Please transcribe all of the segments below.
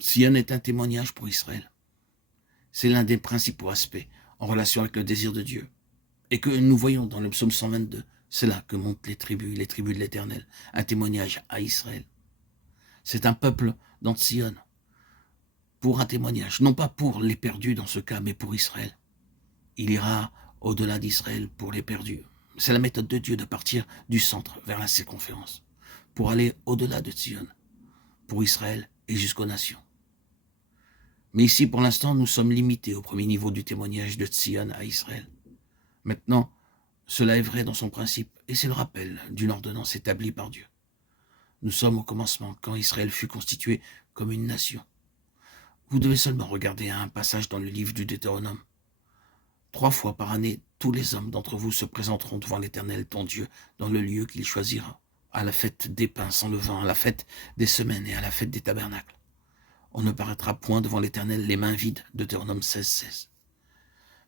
Sion est un témoignage pour Israël. C'est l'un des principaux aspects en relation avec le désir de Dieu. Et que nous voyons dans le psaume 122, c'est là que montent les tribus de l'Éternel, un témoignage à Israël. C'est un peuple dans Sion, pour un témoignage, non pas pour les perdus dans ce cas, mais pour Israël. Il ira au-delà d'Israël pour les perdus. C'est la méthode de Dieu de partir du centre vers la circonférence, pour aller au-delà de Sion, pour Israël et jusqu'aux nations. Mais ici, pour l'instant, nous sommes limités au premier niveau du témoignage de Sion à Israël. Maintenant, cela est vrai dans son principe, et c'est le rappel d'une ordonnance établie par Dieu. Nous sommes au commencement, quand Israël fut constitué comme une nation. Vous devez seulement regarder un passage dans le livre du Deutéronome. 3 fois par année, tous les hommes d'entre vous se présenteront devant l'Éternel, ton Dieu, dans le lieu qu'il choisira, à la fête des pains sans levain, à la fête des semaines et à la fête des tabernacles. On ne paraîtra point devant l'Éternel les mains vides, Deutéronome 16.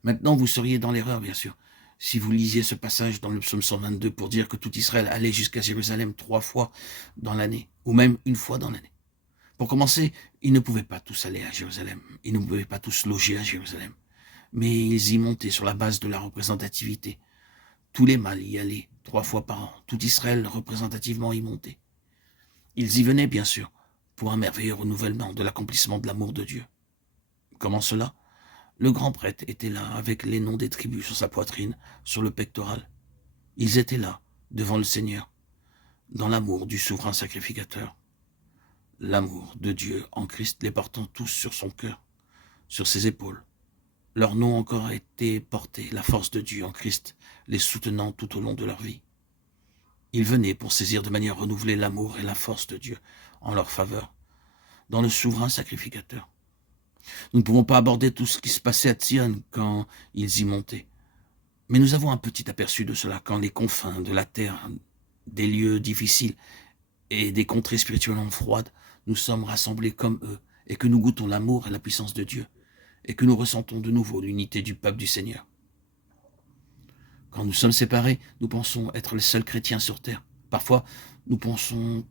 Maintenant, vous seriez dans l'erreur, bien sûr, si vous lisiez ce passage dans le psaume 122 pour dire que tout Israël allait jusqu'à Jérusalem 3 fois dans l'année, ou même une fois dans l'année. Pour commencer, ils ne pouvaient pas tous aller à Jérusalem, ils ne pouvaient pas tous loger à Jérusalem, mais ils y montaient sur la base de la représentativité. Tous les mâles y allaient 3 fois par an, tout Israël représentativement y montait. Ils y venaient, bien sûr, pour un merveilleux renouvellement de l'accomplissement de l'amour de Dieu. Comment cela ? Le grand prêtre était là, avec les noms des tribus sur sa poitrine, sur le pectoral. Ils étaient là, devant le Seigneur, dans l'amour du souverain sacrificateur. L'amour de Dieu en Christ, les portant tous sur son cœur, sur ses épaules. Leur nom encore a été porté, la force de Dieu en Christ, les soutenant tout au long de leur vie. Ils venaient pour saisir de manière renouvelée l'amour et la force de Dieu en leur faveur, dans le souverain sacrificateur. Nous ne pouvons pas aborder tout ce qui se passait à Sion quand ils y montaient. Mais nous avons un petit aperçu de cela quand les confins de la terre, des lieux difficiles et des contrées spirituellement froides, nous sommes rassemblés comme eux et que nous goûtons l'amour et la puissance de Dieu et que nous ressentons de nouveau l'unité du peuple du Seigneur. Quand nous sommes séparés, nous pensons être les seuls chrétiens sur terre. Parfois, nous pensons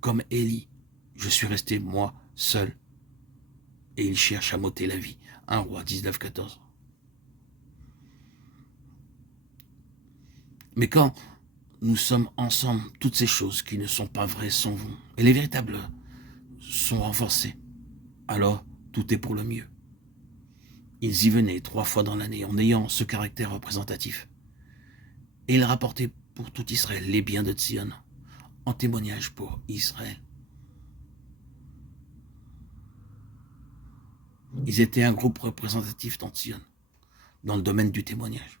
comme Élie. Je suis resté, moi, seul. Et il cherche à m'ôter la vie. 1 Roi 19,14. Mais quand nous sommes ensemble, toutes ces choses qui ne sont pas vraies s'en vont. Et les véritables sont renforcées. Alors, tout est pour le mieux. Ils y venaient 3 fois dans l'année en ayant ce caractère représentatif. Et ils rapportaient pour tout Israël les biens de Sion, en témoignage pour Israël. Ils étaient un groupe représentatif dans Sion, dans le domaine du témoignage.